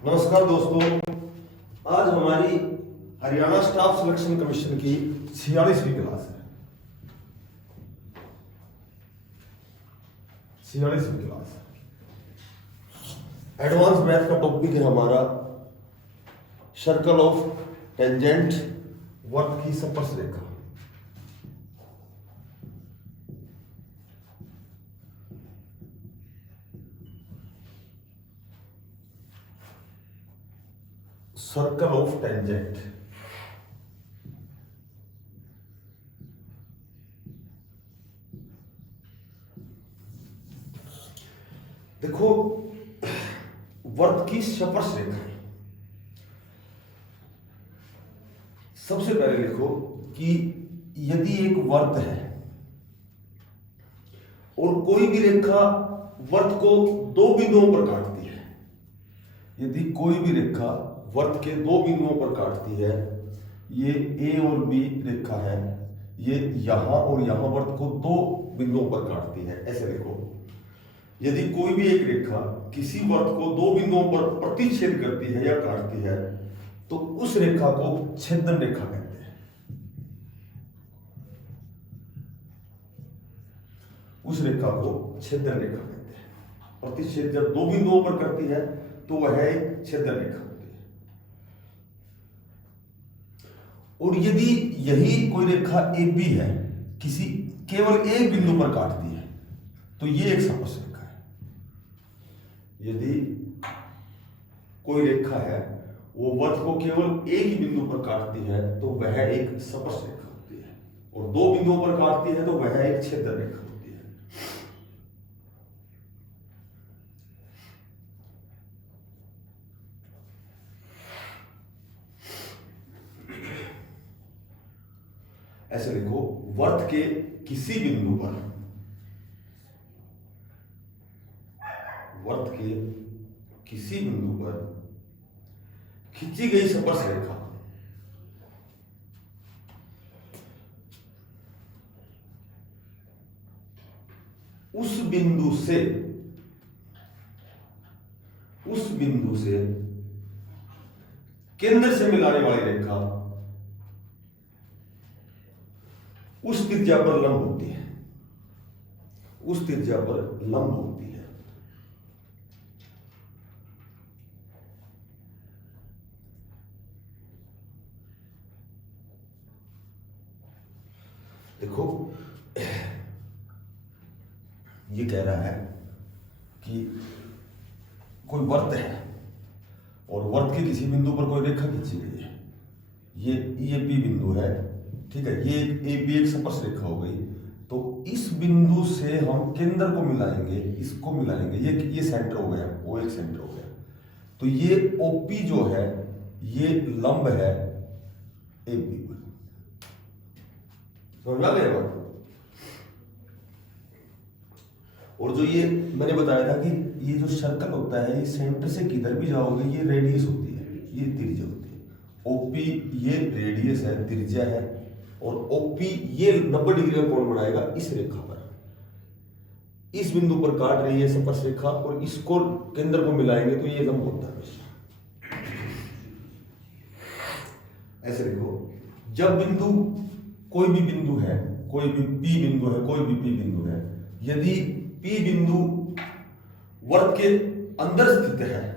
नमस्कार दोस्तों, आज हमारी हरियाणा स्टाफ सिलेक्शन कमीशन की 46वीं क्लास है। 46वीं क्लास एडवांस मैथ का टॉपिक है हमारा सर्कल ऑफ टेंजेंट, वर्त की स्पर्श रेखा। सर्कल ऑफ टेंजेंट देखो, वर्त की स्पर्श रेखा। सबसे पहले लिखो कि यदि एक वर्त है और कोई भी रेखा वर्त को दो बिंदुओं पर काटती है, यदि कोई भी रेखा वर्त के दो बिंदुओं पर काटती है, ये ए और बी रेखा है, ये यहां और यहां वर्त को दो बिंदुओं पर काटती है। ऐसे लिखो, यदि कोई भी एक रेखा किसी वर्त को दो बिंदुओं पर प्रतिच्छेद करती है या काटती है तो उस रेखा को छेदन रेखा कहते हैं। उस रेखा को छेदन रेखा कहते हैं। प्रतिच्छेद जब दो बिंदुओं पर करती है तो वह एक छेदन रेखा होती है। और यदि यही कोई रेखा ए बी है, किसी केवल एक बिंदु पर काटती है तो ये एक स्पर्श रेखा है। यदि कोई रेखा है वो वर्त को केवल एक ही बिंदु पर काटती है तो वह एक स्पर्श रेखा होती है, और दो बिंदुओं पर काटती है तो वह एक छेदन रेखा होती है। ऐसे लिखो, वर्त के किसी बिंदु पर, वर्त के किसी बिंदु पर खींची गई स्पर्श रेखा उस बिंदु से केंद्र से मिलाने वाली रेखा उस त्रिज्या पर लंब होती है। उस त्रिज्या पर लंब होती है। देखो, ये कह रहा है कि कोई वर्त है और वर्त के किसी बिंदु पर कोई रेखा खींची गई है। ये पी बिंदु है, ठीक है, ये ए बी एक स्पर्श रेखा हो गई। तो इस बिंदु से हम केंद्र को मिलाएंगे, इसको मिलाएंगे, ये सेंटर हो गया, वो एक सेंटर हो गया। तो ये ओपी जो है ये लंब है ए बी पर। समझ आ गया बात? और जो ये मैंने बताया था कि ये जो सर्कल होता है, ये सेंटर से किधर भी जाओगे ये रेडियस होती है, ये त्रिज्या होती है। ओपी ये रेडियस है, त्रिज्या है, और ओपी ये 90 डिग्री का कोण बनाएगा इस रेखा पर। इस बिंदु पर काट रही है स्पर्श रेखा और इसको केंद्र को मिलाएंगे तो ये लंब होता है। ऐसे देखो, जब बिंदु कोई भी बिंदु है, कोई भी पी बिंदु है, कोई भी पी बिंदु है, यदि पी बिंदु वर्त के अंदर स्थित है,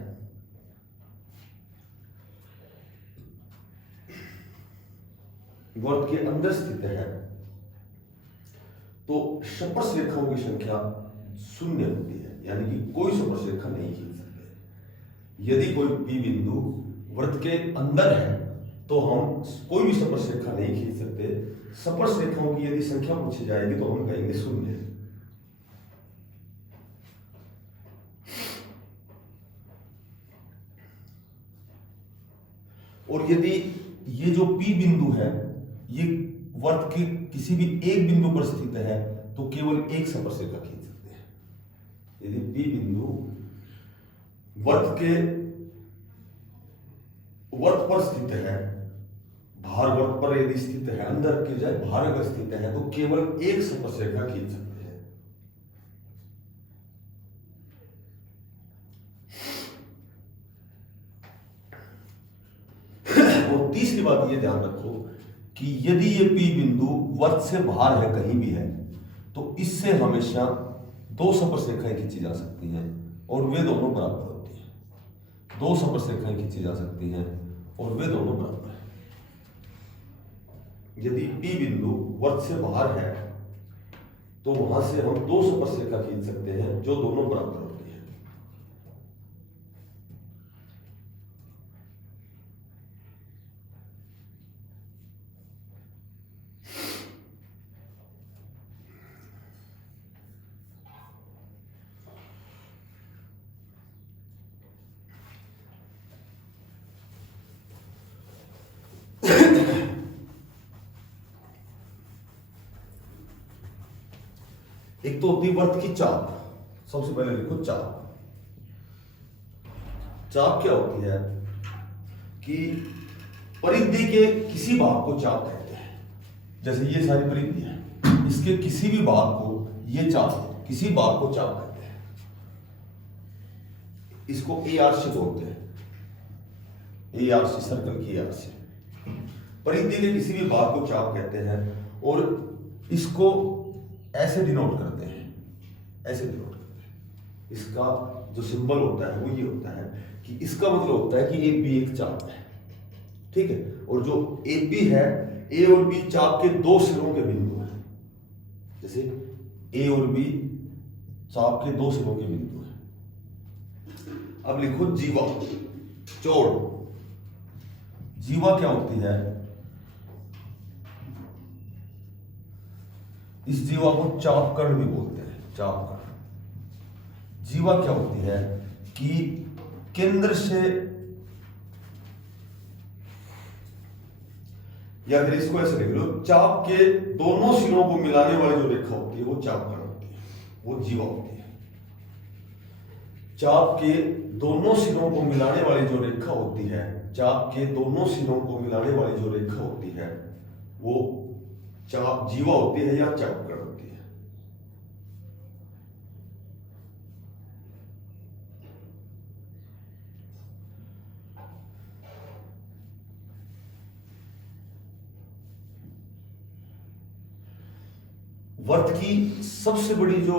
वर्त के अंदर स्थित है, तो स्पर्श रेखाओं की संख्या 0 होती है, यानी कि कोई स्पर्श रेखा नहीं खींच सकते। यदि कोई पी बिंदु वर्त के अंदर है तो हम कोई भी स्पर्श रेखा नहीं खींच सकते। स्पर्श रेखाओं की यदि संख्या पूछी जाएगी तो हम कहेंगे 0। और यदि ये जो पी बिंदु है ये वर्त के किसी भी एक बिंदु पर स्थित है तो केवल एक स्पर्श रेखा खींच सकते हैं। यदि पी बिंदु वर्त पर स्थित है, भार वर्त पर यदि स्थित है, अंदर की जाए भार अगर स्थित है तो केवल एक स्पर्श रेखा खींच सकते हैं। और तीसरी बात ये ध्यान रखो कि यदि ये P बिंदु वृत्त से बाहर है, कहीं भी है, तो इससे हमेशा दो स्पर्श रेखाएं खींची जा सकती हैं और वे दोनों बराबर होती हैं। दो स्पर्श रेखाएं खींची जा सकती हैं और वे दोनों बराबर हैं। यदि P बिंदु वृत्त से बाहर है तो वहां से हम दो स्पर्श रेखा खींच सकते हैं जो दोनों बराबर होती है। एक तो होती है वृत्त की चाप। सबसे पहले लिखो चाप। चाप क्या होती है कि परिधि के किसी भाग को चाप कहते हैं। जैसे ये सारी परिधि है, इसके किसी भी भाग को ये चाप, किसी भाग को चाप कहते हैं। इसको ए आर से बोलते हैं, ए आर सी, सर्कल की ए आर सी। परिधि के किसी भी भाग को चाप कहते हैं और इसको ऐसे डिनोट करते हैं, ऐसे डिनोट करते हैं। इसका जो सिंबल होता है वो ये होता है कि इसका मतलब होता है कि ए बी एक चाप है, ठीक है। और जो ए बी है, ए और बी चाप के दो सिरों के बिंदु हैं। जैसे ए और बी चाप के दो सिरों के बिंदु हैं। अब लिखो जीवा, चौड़। जीवा क्या होती है? इस जीवा को चापकर्ण भी बोलते हैं, चापकर्ण। जीवा क्या होती है कि केंद्र से, या फिर इसको ऐसे लिख लो, चाप के दोनों सिरों को मिलाने वाली जो रेखा होती है वो चापकर्ण होती है, वो जीवा होती है। चाप के दोनों सिरों को मिलाने वाली जो रेखा होती है, चाप के दोनों सिरों को मिलाने वाली जो रेखा होती है वो चाप जीवा होती है या चापकर्ण होती है। वर्त की सबसे बड़ी जो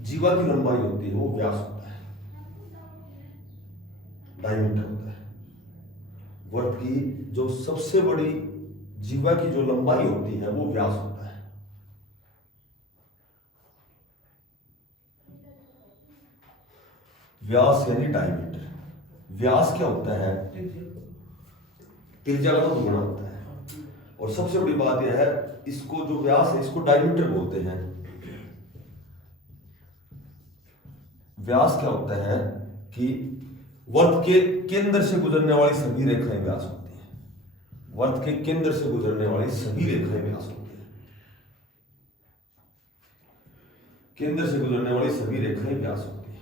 जीवा की लंबाई होती है वो व्यास होता है, डायमीटर होता है। वर्त की जो सबसे बड़ी जीवा की जो लंबाई होती है वो व्यास होता है। व्यास यानी डायमीटर। व्यास क्या होता है? त्रिज्या का तो दुगना होता है। और सबसे बड़ी बात यह है, इसको जो व्यास है इसको डायमीटर बोलते हैं। व्यास क्या होता है कि वर्त के केंद्र से गुजरने वाली सभी रेखाएं व्यास होती हैं। वर्त के केंद्र से गुजरने वाली सभी रेखाएं व्यास होती हैं। केंद्र से गुजरने वाली सभी रेखाएं व्यास होती हैं।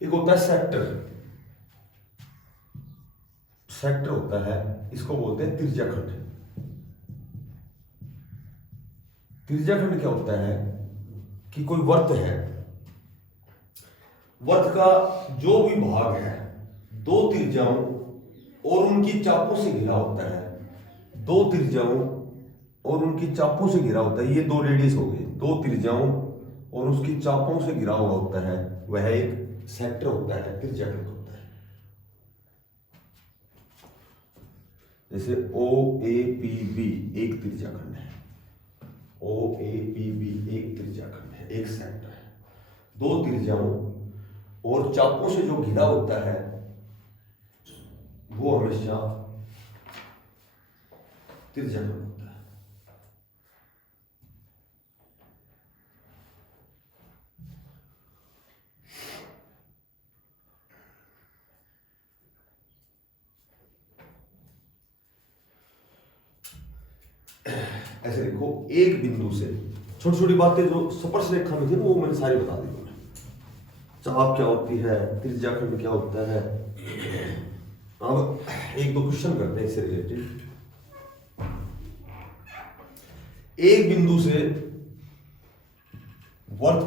एक होता है सेक्टर। सेक्टर होता है, इसको बोलते हैं त्रिज्याखंड। त्रिज्याखंड क्या होता है कि कोई वर्त है, वर्त का जो भी भाग है दो त्रिज्याओं और उनकी चापों से घिरा होता है। दो त्रिज्याओं और उनकी चापों से घिरा होता है। ये दो रेडियस हो गए, दो त्रिज्याओं और उसकी चापों से घिरा हुआ होता है, वह एक सेक्टर होता है, त्रिज्याखंड होता है। जैसे ओ ए पी बी एक त्रिज्याखंड है, ओ ए पी बी एक त्रिज्याखंड है, एक सेक्टर है। दो त्रिज्याओं और चापों से जो घिरा होता है वो हमेशा त्रिज्याखंड होता है। ऐसे देखो, एक बिंदु से छोटी छोटी बातें जो स्पर्श रेखा में थी वो मैंने सारी बता दी। चाप क्या होती है, त्रिज्याखंड क्या होता है। अब एक दो क्वेश्चन करते हैं इससे रिलेटेड। एक बिंदु से वर्त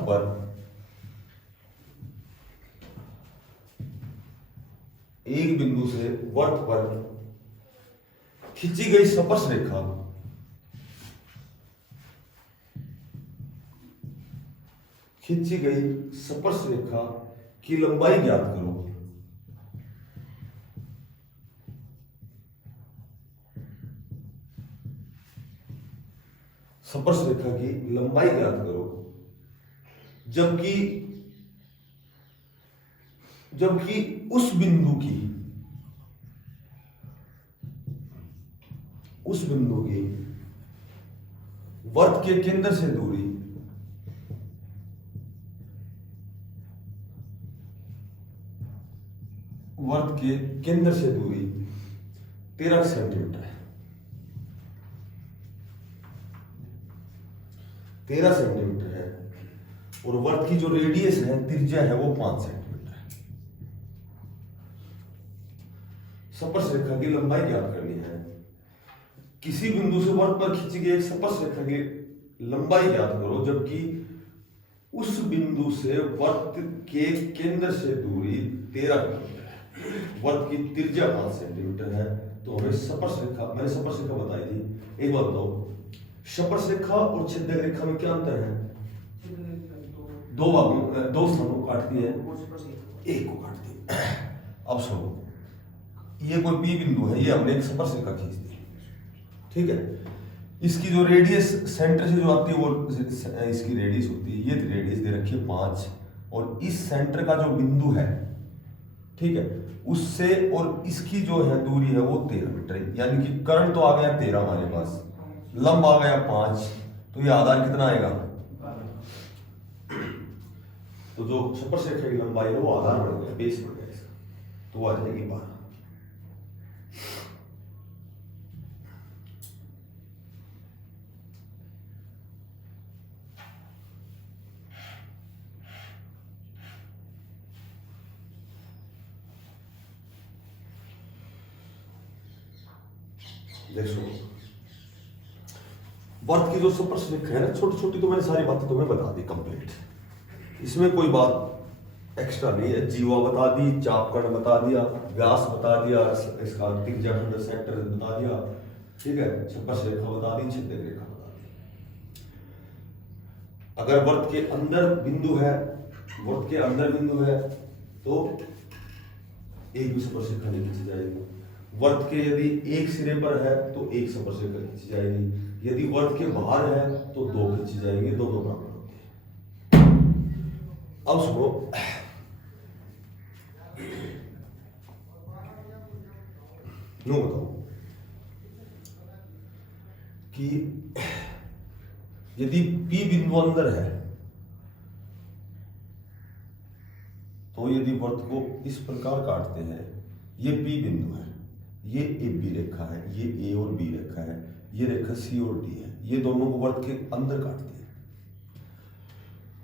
पर खींची गई स्पर्श रेखा की लंबाई ज्ञात करो। स्पर्श रेखा की लंबाई ज्ञात करो जबकि उस बिंदु की वर्त के केंद्र से दूरी 13 सेंटीमीटर है। 13 सेंटीमीटर है और वर्त की जो रेडियस है, त्रिज्या है, वो 5 सेंटीमीटर है। स्पर्श रेखा की लंबाई ज्ञात करनी है। किसी बिंदु से वर्त पर खींची गई एक स्पर्श रेखा की लंबाई ज्ञात करो जबकि उस बिंदु से वर्त के केंद्र से दूरी 13 किलोमीटर है। वर्त की त्रिज्या 5 सेंटीमीटर है। तो हमें स्पर्श रेखा, मैंने स्पर्श रेखा बताई थी। एक बात बताओ, स्पर्श रेखा और छेदक रेखा में क्या अंतर है? दो स्थानों को काटती है, एक को काटती है। अब सुनो, ये कोई पी बिंदु है, ये हमने एक स्पर्श रेखा खींच दी, ठीक है। इसकी जो रेडियस सेंटर से जो आती है वो इसकी रेडियस होती है, ये रेडियस दे रखी है 5 और इस सेंटर का जो बिंदु है, ठीक है, उससे और इसकी जो है दूरी है वो 13 मीटर है। यानी कि कर्ण तो आ गया 13 हमारे पास, लंब आ गया 5, तो ये आधार कितना आएगा? तो जो स्पर्श रेखा की लंबाई है वो आधार बढ़ गया, बेस बढ़ गया इसका, तो वो आ जाएगी 12। देखो, वर्त की जो स्पर्श रेखा है ना, छोटी छोटी, तो मैंने सारी बातें तुम्हें बता दी कंप्लीट। इसमें कोई बात एक्स्ट्रा नहीं है। जीवा बता दी, चापकर्ण बता दिया, व्यास बता दिया, इसका त्रिज्या खंड सेंटर बता दिया, ठीक है, स्पर्श रेखा बता दी, छेदक रेखा बता दी। अगर वर्त के अंदर बिंदु है, तो एक भी स्पर्श रेखा नहीं खींची जाएगी। वर्त के यदि एक सिरे पर है तो एक स्पर्श रेखा खींची जाएगी, यदि वर्त के बाहर है तो 2 खींची जाएंगे, दोनों बराबर होते हैं। अब सुनो, यूं बताओ कि यदि P बिंदु अंदर है तो यदि वर्त को इस प्रकार काटते हैं, ये P बिंदु है, ये AB रेखा है, ये A और B रेखा है, ये रेखा C और D है, ये दोनों को वर्त के अंदर काटते हैं।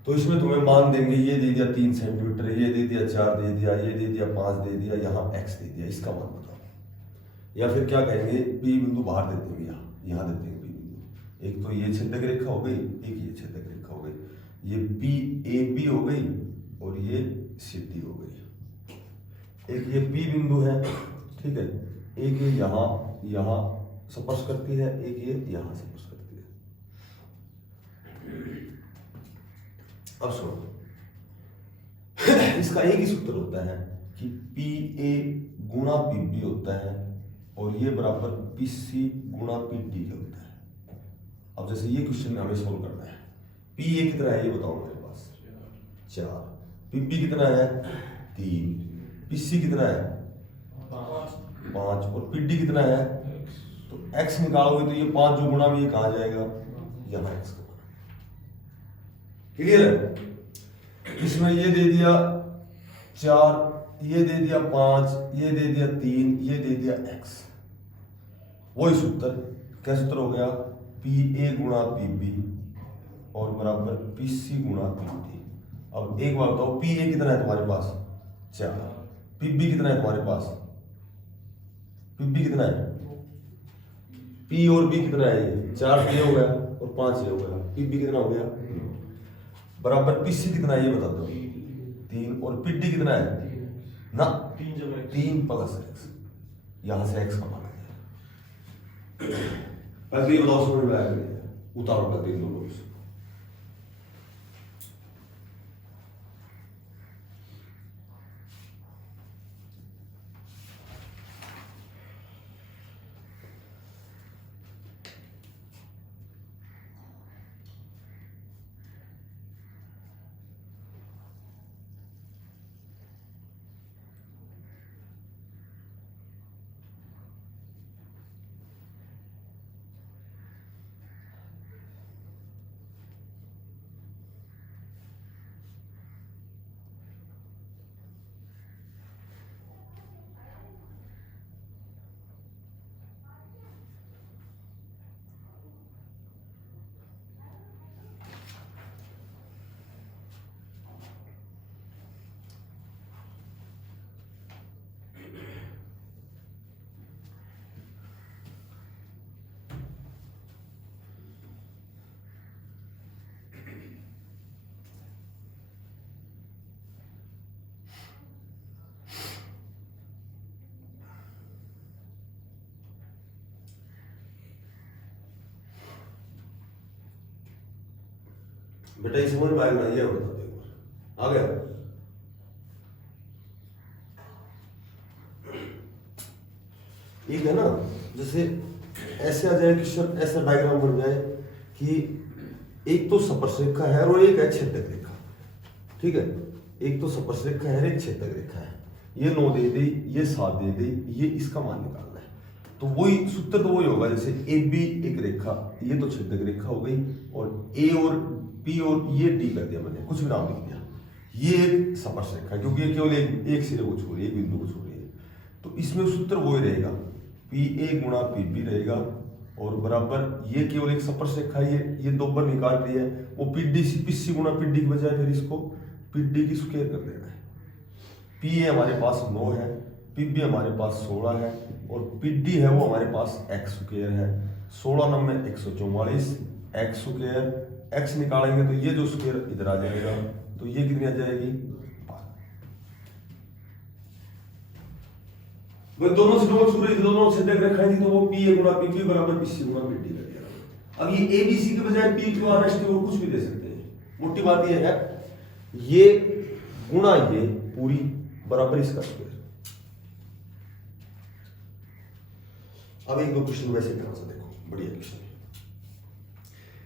तो इसमें तुम्हें मान देंगे, ये दे दिया 3 सेंटीमीटर, ये दे दिया 4 दे दिया, ये दे दिया 5 दे दिया, यहाँ x दे दिया, इसका मान बताओ। या फिर क्या कहेंगे, P बिंदु बाहर दे देंगे, यहाँ दे देंगे P बिंदु। एक तो ये छेदक रेखा हो गई, एक ये छेदक रेखा हो गई, ये PAB हो गई और ये CD हो गई। एक ये P बिंदु है, ठीक है, एक ये यहाँ स्पर्श करती है, एक ये यहाँ स्पर्श करती है। अब सुनो, इसका एक ही सूत्र होता है कि PA गुणा PB होता है और ये बराबर PC गुणा PD होता है। अब जैसे ये क्वेश्चन हमें सोल्व करना है, PA कितना है ये बताओ मेरे पास, 4, PB कितना है 3, PC कितना है 5 और PD कितना है, तो x निकालोगे तो ये 5 जो गुणा में ये कहाँ जाएगा, यहाँ x का। क्लियर है? इसमें ये दे दिया 4, ये दे दिया 5, ये दे दिया 3, ये दे दिया x। वही सूत्र, क्या सूत्र हो गया, PA गुणा PB और बराबर PC गुणा PD। अब एक बार बताओ, PA कितना है तुम्हारे पास 4, PB कितना है तुम्हारे पास, PB कितना है पी और बी कितना है, ये 4 ये हो गया और 5 ये हो गया, पी बी कितना हो गया, बराबर पी सी कितना है ये बता दो, 3, और पी डी कितना है ना, 3 प्लस एक्स, यहां से एक्स का मान आ गया। पहले ये बताओ समझ में आया कि नहीं? उतारो करते इन दोनों से। बेटा इस समझ में आएगा ना, ये बता दो एक बार, आ गया? एक है ना, जैसे ऐसे आ जाए क्वेश्चन, ऐसा डायग्राम बन जाए कि एक तो स्पर्श रेखा है और एक है छेदक रेखा, ठीक है, एक तो स्पर्श रेखा है, एक छेदक रेखा है, ये 9 दे दी, ये 7 दे दी, ये इसका मान निकालना है। तो वही सूत्र तो वही होगा, जैसे ए बी एक रेखा, ये तो छेदक रेखा हो गई, और ए और पी और ये डी कर दिया मैंने, कुछ भी नाम लिख दिया, ये एक स्पर्श रेखा है क्योंकि ये केवल एक सिरे को छोड़ रही है, एक बिंदु को छोड़ रही है। तो इसमें सूत्र वही रहेगा, पी ए गुणा पी बी रहेगा, और बराबर ये केवल एक स्पर्श रेखा है, ये 2 पर निकाल रही है, वो P D C P C गुणा पी डी की बजाय फिर इसको पी डी की स्क्वायर कर देना है। पी ए हमारे पास 9 है, पी बी हमारे पास 16 है, और पी डी है वो हमारे पास एक्स स्क्वायर है, 16 9 में 144 एक्स स्क्वायर, एक्स निकालेंगे तो ये जो स्क्वायर इधर आ जाएगा, तो ये कितनी आ जाएगी, वो दोनों से दोनों छेदक रेखाएं थी, तो वो पी ए गुणा पी बी बराबर पी सी गुणा पी डी कर दिया। अब ये ए बी सी के बजाय P Q R S T और कुछ भी दे सकते हैं, मोटी बात ये है, ये गुणा ये पूरी बराबर इसका स्क्वायर। अब एक दो क्वेश्चन वैसे ध्यान से देखो, बढ़िया क्वेश्चन।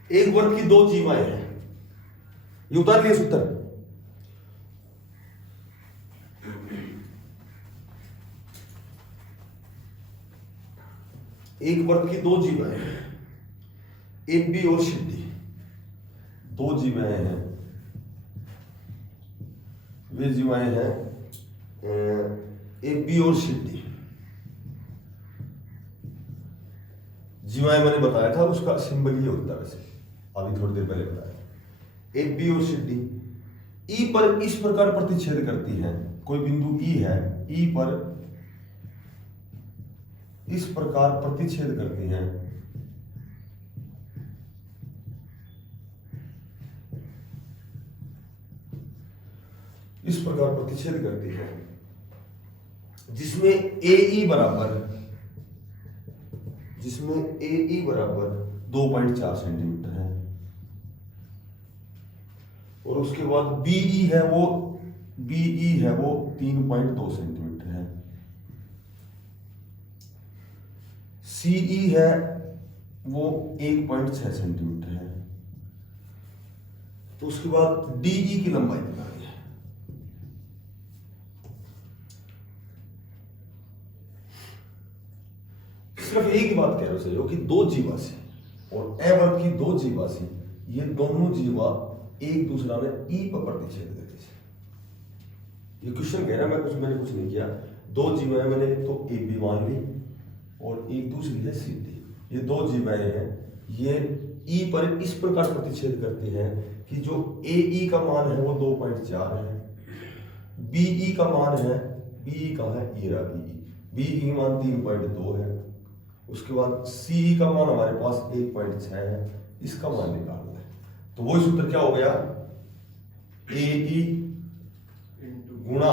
एक वर्ग की 2 जीवाएं हैं, ये उतार लिया सूत्र, एक वर्ग की 2 जीवाएं हैं, ए बी और सी डी, 2 जीवाएं हैं, वे जीवाएं हैं ए बी और सी डी। जीवाएं मैंने बताया था, उसका सिंबल ये होता है, वैसे अभी थोड़ी देर पहले बताया। ए बी और सी डी ई पर इस प्रकार प्रतिच्छेद करती है, कोई बिंदु ई है, ई पर इस प्रकार प्रतिच्छेद करती हैं, इस प्रकार प्रतिच्छेद करती है, जिसमें ए ई बराबर 2.4 सेंटीमीटर है, और उसके बाद बीई है वो 3.2 सेंटीमीटर है, सीई है वो 1.6 सेंटीमीटर है। तो उसके बाद डीई की लंबाई बतानी है। सिर्फ एक ही बात कह रहे हो सही हो कि 2 जीवासी और ए वर्ग की 2 जीवासी, ये दोनों जीवा एक दूसरा में ई पर प्रतिच्छेद करती है। ये क्वेश्चन कह रहा है, मैंने कुछ नहीं किया, 2 जीवाएं मैंने एक तो ए बी मान ली और एक दूसरी है सी डी। ये 2 जीवाएं हैं, ये ई पर इस प्रकार प्रतिच्छेद करती हैं कि जो ए ई का मान है वो 2.4 है, बी ई का मान है, बी का है ई रहा बी ई का मान 3.2 है, उसके बाद सी का मान हमारे पास 1.6 है, इसका मान निकालना है। तो वही सूत्र क्या हो गया, ए ई गुणा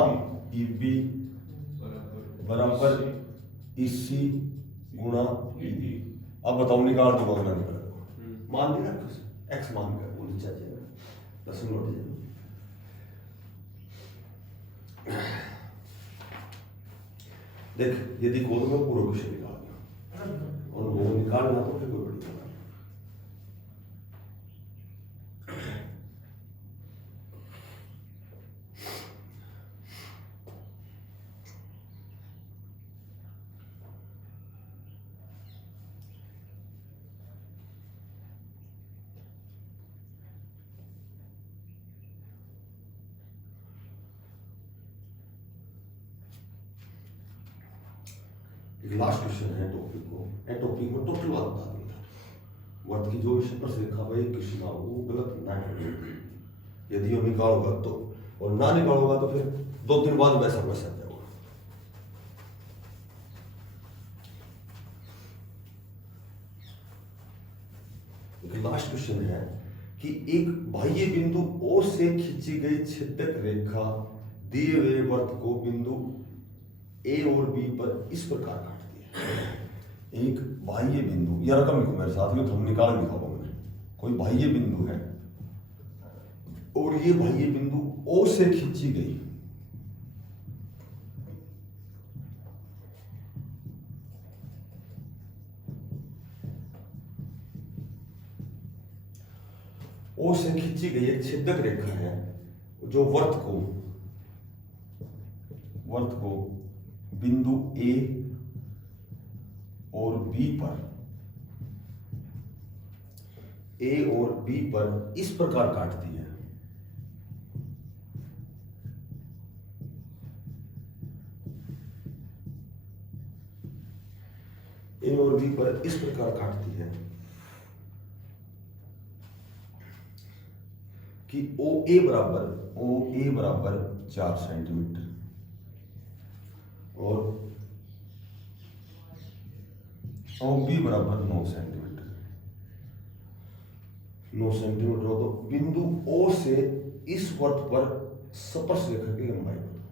ई बी बराबर इसी गुणा ई डी। अब बताओ निकाल दो अगला निकाल मान दिया एक्स मान कर वो नीचे आ जाएगा 10 लौट जाएगा। देख यदि कोड में पूरा क्वेश्चन निकाल दिया और वो निकालना तो फिर कोई बड़ी बात नहीं। लास्ट क्वेश्चन है टॉपिक को, टॉपिक में टोटल बात बता दूंगा वर्त की जो स्पर्श रेखा भाई कृष्णा वो गलत ना है। यदि वो निकालोगा तो और ना निकालोगा तो फिर 2 दिन बाद वैसा वैसा जाएगा। लास्ट क्वेश्चन है कि एक बाह्य बिंदु O से खींची गई छेदक रेखा दिए हुए वर्त को बिंदु A और B पर इस प्रकार काटती है। एक बाह्य बिंदु, या रकम लिखो मेरे साथ, में हम निकाल दिखाऊंगा मैंने। कोई बाह्य बिंदु है और ये बाह्य बिंदु O से खींची गई O से खींची गई एक छेदक रेखा है जो वर्त को बिंदु A और B पर इस प्रकार काटती है। A और B पर इस प्रकार काटती है कि OA बराबर 4 सेंटीमीटर और OB बराबर 9 सेंटीमीटर हो। तो बिंदु O से इस वर्त पर स्पर्श रेखा की लंबाई बताओ।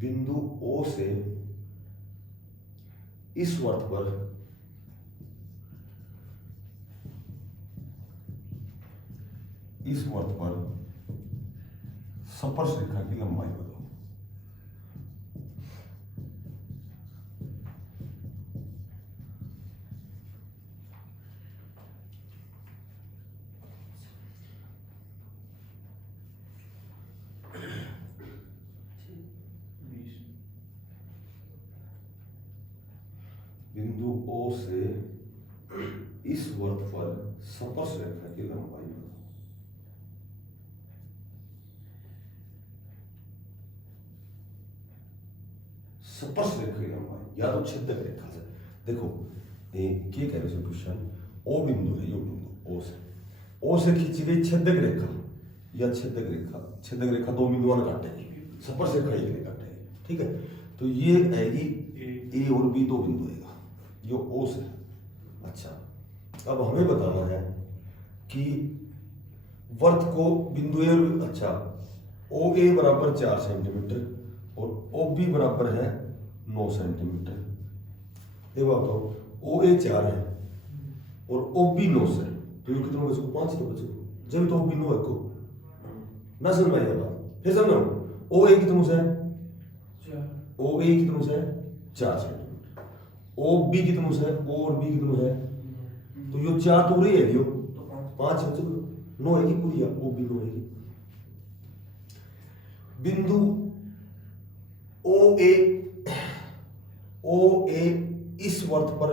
बिंदु O से इस वर्त पर स्पर्श रेखा की लंबाई बताओ। बिंदु O से इस वर्त पर स्पर्श रेखा की लंबाई बताओ। स्पर्श रेखा की लंबाई या तो छेदक रेखा से देखो क्या कह रहे हो क्वेश्चन, O बिंदु है, यो बिंदु O से खींची गई छेदक रेखा या छेदक रेखा 2 बिंदुओं ने काटेगी, स्पर्श रेखा एक ने काटेगी, ठीक है। तो ये आएगी A और B 2 बिंदु आएगा जो O से। अच्छा अब हमें बताना है कि वर्त को बिंदु A, अच्छा OA बराबर 4 सेंटीमीटर और OB बराबर है 9 सेंटीमीटर। ये बात हो OA 4 है और OB 9 से, तो ये कितना बचेगा 5 तो बचेगा, जब तो OB 9 है को ना समझ आएगा बात, फिर समझो OA कितना से है, OA कितना से है 4 सेंटीमीटर, OB कितना से है, O और B कितना से है, तो यो 4 तो रही है यो 5 बचेगा 9 है पूरी, या OB 9 है। बिंदु OA इस वर्त पर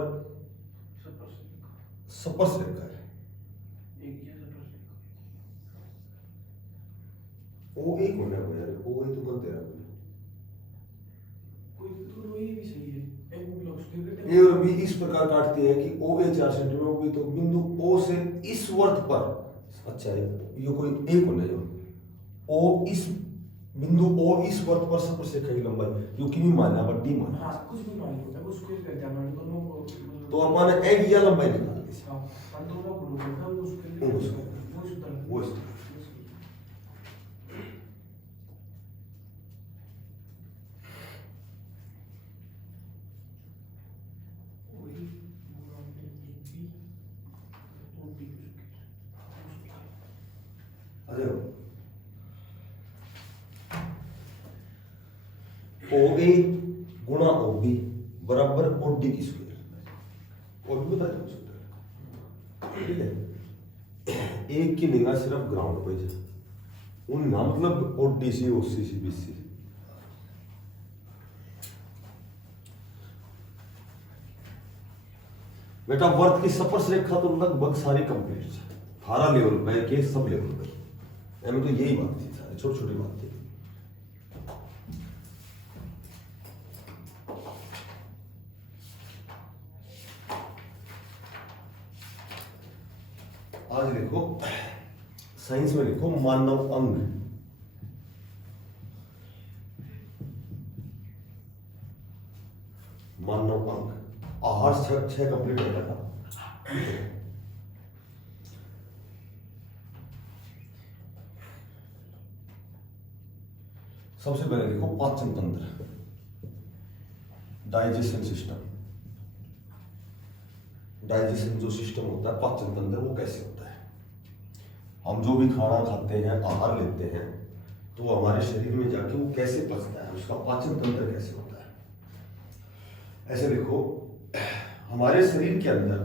स्पर्श रेखा है। OA कौन है यार, OA तो गलत है, A और B इस प्रकार काटते हैं कि OA 4 सेंटीमीटर OB, तो बिंदु O से इस वर्त पर, अच्छा है ये कोई A कौन है जो O बिंदु ओ इस वर्त पर स्पर्श रेखा की लंबाई क्योंकि भी मानना बड्डी माना। हाँ कुछ भी मान होता है उसको ही करते हैं मैंने दोनों को तो अपन एक या लंबाई निकाल ली। हाँ हम दोनों को करते हैं उसके वो लिए वो अरे ओ ए गुणा ओ बी बराबर ओ डी की स्क्वायर। और भी बता दो सूत्र, ठीक है। एक की निगाह सिर्फ ग्राउंड पे जा उन ना मतलब ओ डी सी ओ सी सी बी सी। बेटा वर्त की स्पर्श रेखा तो लगभग सारी कंप्लीट है, 18 लेवल पे के सब लेवल पे। एम तो यही बात थी, सारी छोटी छोटी बात थी। आज लिखो साइंस में लिखो मानव अंग। मानव अंग आहार 6 कंप्लीट हो गया था। सबसे पहले देखो पाचन तंत्र, डाइजेशन सिस्टम। डाइजेशन जो सिस्टम होता है, पाचन तंत्र, वो कैसे होता है। हम जो भी खाना खाते हैं, आहार लेते हैं, तो वो हमारे शरीर में जाके वो कैसे पचता है, उसका पाचन तंत्र कैसे होता है। ऐसे देखो हमारे शरीर के अंदर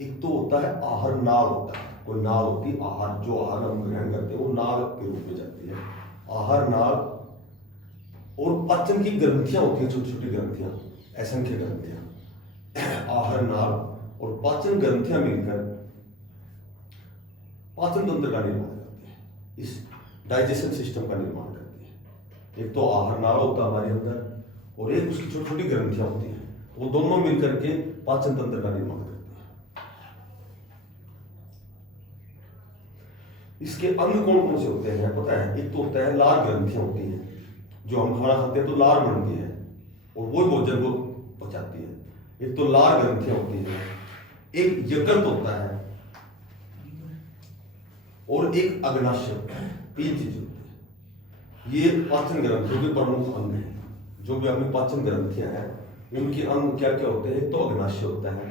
एक तो होता है आहार नाल होता है, कोई नाल होती है, आहार जो आहार हम ग्रहण करते हैं वो नाल के रूप में जाती है, आहार नाल। और पाचन की ग्रंथियां होती है, छोटी छोटी ग्रंथियां, असंख्य ग्रंथियां। आहार नाल और पाचन ग्रंथियां मिलकर पाचन तंत्र का निर्माण करती है, इस डाइजेशन सिस्टम का निर्माण करती है। एक तो आहार नाल होता है हमारे अंदर और एक उसकी छोटी छोटी ग्रंथियां होती हैं, वो दोनों मिलकर के पाचन तंत्र का निर्माण करती है। इसके अंग कौन कौन से होते हैं पता है। एक तो होता है लार ग्रंथियां होती हैं, जो हम खाना खाते हैं तो लार बनती है और वो भोजन को पचाती है। एक तो लार ग्रंथियां होती हैं, एक यकृत होता है और एक अग्नाशय होता है। 3 चीजें होती है। ये पाचन ग्रंथियों के प्रमुख अंग हैं। जो भी अपनी पाचन ग्रंथियां हैं उनके अंग क्या क्या होते हैं। तो अग्नाशय होता है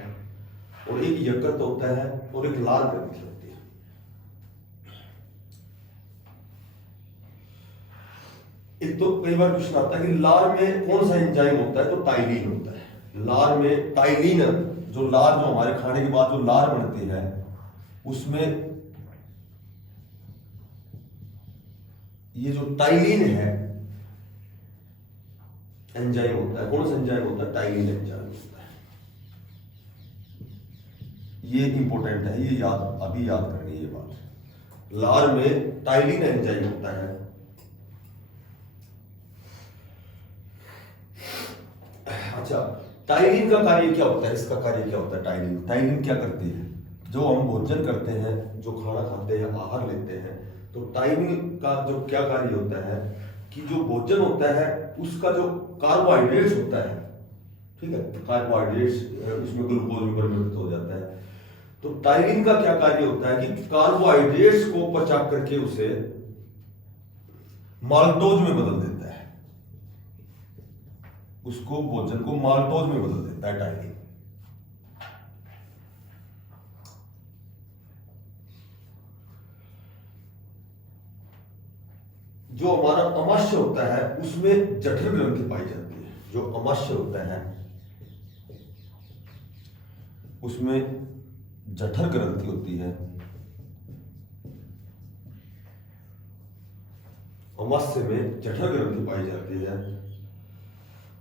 और एक यकृत होता है और एक लार ग्रंथि होती है। एक तो कई बार क्वेश्चन आता है कि लार में कौन सा एंजाइम होता है, तो टाइलिन होता है। लार में टाइलिन, जो लार जो हमारे खाने के बाद जो लार बनती है उसमें ये जो टाइलिन है एंजाइम होता है। कौन सा एंजाइम होता है, टाइलिन एंजाइम होता है। ये इंपॉर्टेंट है, ये अभी याद करनी है ये बात। लार में टाइलिन एंजाइम होता है। अच्छा, टाइलिन का कार्य क्या होता है, इसका कार्य क्या होता है। टाइलिन क्या करती है, जो हम भोजन करते हैं, जो खाना खाते हैं, आहार लेते हैं, तो टाइलिन का जो क्या कार्य होता है कि जो भोजन होता है उसका जो कार्बोहाइड्रेट्स होता है, ठीक है, कार्बोहाइड्रेट्स उसमें ग्लूकोज में परिवर्तित हो जाता है। तो टाइलिन का क्या कार्य होता है कि कार्बोहाइड्रेट्स को पचा करके उसे माल्टोज में बदल देता है, उसको भोजन को माल्टोज में बदल देता है टाइलिन। जो हमारा अमाशय होता है उसमें जठर ग्रंथि पाई जाती है। जो अमाशय होता है उसमें जठर ग्रंथि होती है। अमाशय में जठर ग्रंथि पाई जाती है।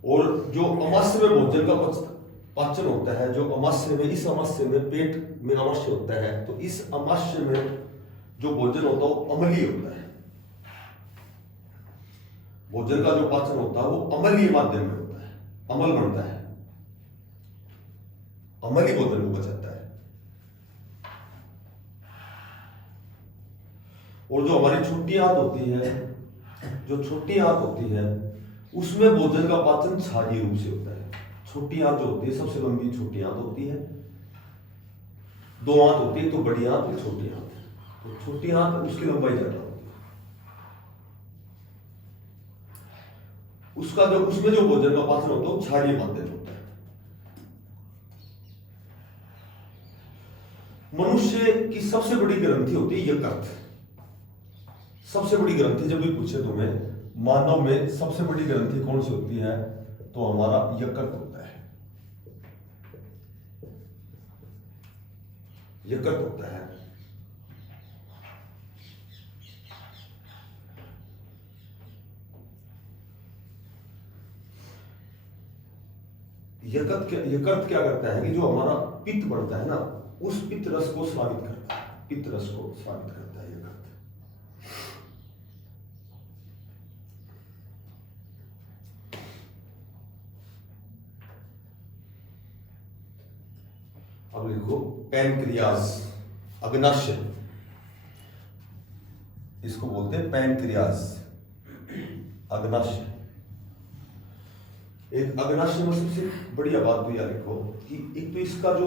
और जो अमाशय में भोजन का पाचन होता है, जो अमाशय में, इस अमाशय में पेट में अमाशय होता है, तो इस अमाशय में जो भोजन होता है वो अम्लीय होता है। भोजन का जो पाचन होता है वो अम्लीय माध्यम में होता है, अम्ल बनता है, अम्लीय भोजन को पचाता है। और जो हमारी छोटी आंत होती है, जो छोटी आंत होती है उसमें भोजन का पाचन क्षारीय रूप से होता है। छोटी आंत जो होती है, सबसे लंबी छोटी आंत होती है, दो आंत होती है, तो बड़ी आंत और छोटी आंत। तो छोटी आंत उसकी लंबाई ज्यादा होती है, उसका जो उसमें जो भोजन का पाचन होता है वो क्षारीय माध्यम होता है। मनुष्य की सबसे बड़ी ग्रंथि होती है यकृत। सबसे बड़ी ग्रंथि जब भी पूछे तुम्हें मानव में सबसे बड़ी ग्रंथि कौन सी होती है, तो हमारा यकृत होता है, यकृत होता है। यकृत क्या करता है कि जो हमारा पित्त बढ़ता है ना, उस पित्त रस को स्रावित करता है, पित्त रस को स्रावित करता है यकृत। अब लिखो पैनक्रियाज, अग्नाशय, इसको बोलते हैं पैनक्रियाज, अग्नाशय। एक अग्नाशय में सबसे बढ़िया बात तो यह लिखो कि एक तो इसका जो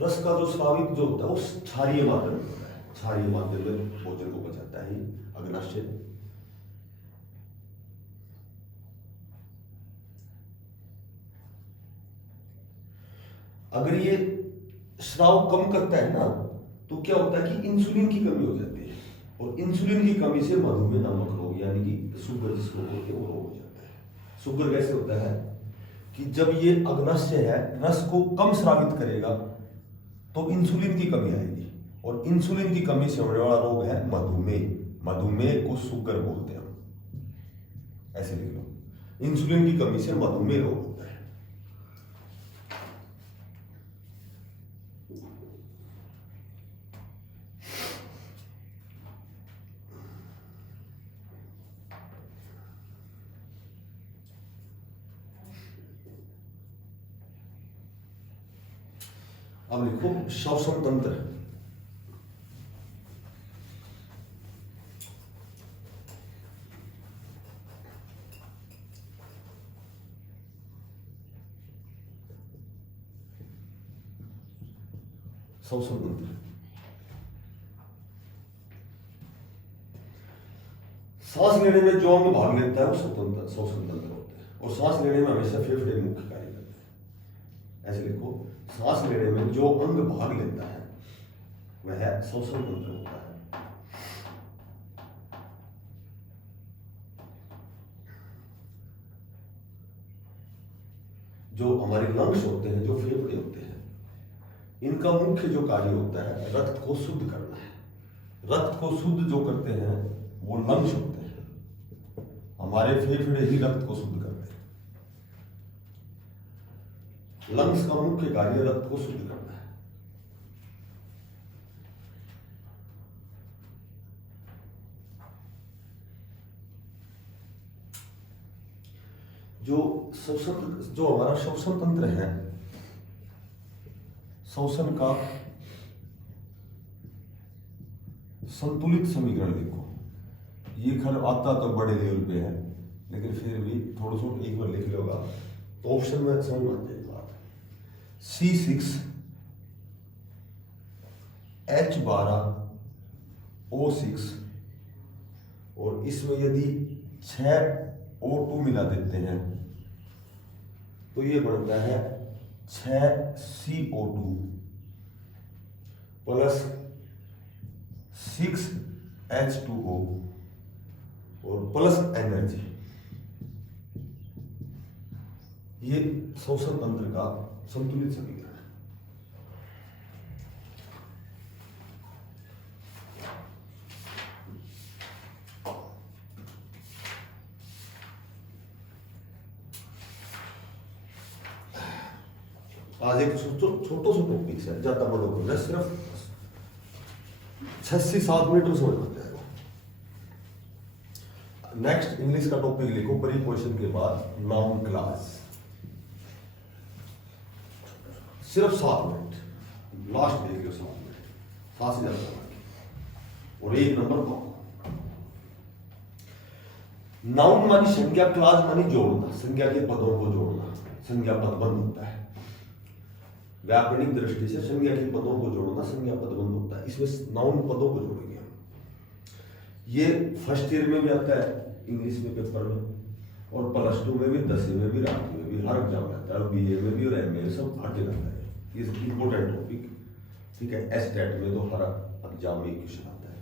रस का जो स्रावित जो होता है वो क्षारीय माध्यम होता है, क्षारीय माध्यम में भोजन को बचाता है अग्नाशय। अगर ये स्राव कम करता है ना, तो क्या होता है कि इंसुलिन की कमी हो जाती है, और इंसुलिन की कमी से मधुमेह नामक रोग यानी कि शुगर जिसको बोलते हैं वो रोग हो जाता है। शुगर कैसे होता है कि जब ये अग्नाशय है रस को कम स्रावित करेगा तो इंसुलिन की कमी आएगी, और इंसुलिन की कमी से होने वाला रोग है मधुमेह। मधुमेह को शुगर बोलते हैं हम, ऐसे लिख लो, इंसुलिन की कमी से मधुमेह रोग होता है। अब लिखो श्वसन तंत्र। श्वसन तंत्र सांस लेने में जो अंग भाग लेता है वो स्वतंत्र श्वसन तंत्र होता है, और सांस लेने में हमेशा फेफड़े मुख्य कार्य करते हैं। ऐसे लिखो, सांस लेने में जो अंग भाग लेता है वह श्वसन तंत्र होता है। जो हमारे लंग्स होते हैं, जो फेफड़े होते हैं, इनका मुख्य जो कार्य होता है रक्त को शुद्ध करना है। रक्त को शुद्ध जो करते हैं वो लंग्स होते हैं। हमारे फेफड़े ही रक्त को शुद्ध करते हैं। लंग्स का मुख्य कार्य रक्त को शुद्ध करना है। जो हमारा श्वसन तंत्र है, श्वसन का संतुलित समीकरण लिखो। ये खैर आता तो बड़े लेवल पे है, लेकिन फिर भी थोड़ा सा एक बार लिख लोगा तो ऑप्शन में समझ में आ जाएगी बात। C6 H12 O6, और इसमें यदि 6 O2 मिला देते हैं तो ये बनता है 6 CO2 प्लस 6 H2O और प्लस एनर्जी। ये श्वसन तंत्र का संतुलित समीकरण है। आज एक छोटो सा टॉपिक है, ज्यादा बड़ो करना है, सिर्फ 6 से 7 मिनट में समझ में जाएगा। नेक्स्ट इंग्लिश का टॉपिक लिखो प्रीपोजिशन के बाद नाउन क्लास, सिर्फ 7 मिनट, लास्ट देख लो 7 मिनट, 7 से ज्यादा। और 1 नंबर को नाउन मानी संज्ञा, क्लास मानी जोड़ना, संज्ञा के पदों को जोड़ना, संज्ञा पदबंध होता है। व्याकरणिक दृष्टि से संज्ञा के पदों को जोड़ना संज्ञा पदबंध होता है। इसमें नाउन पदों को जोड़ेंगे हम। ये फर्स्ट ईयर में भी आता है इंग्लिश में पेपर में, और प्लस 2 में भी, 10वीं में भी, 8वीं में भी, हर एग्जाम में आता है, और BA में भी और MA में सब आते रहता है। ये इंपॉर्टेंट टॉपिक, ठीक है। एस्टेट में तो हर एग्जाम में क्वेश्चन आता है।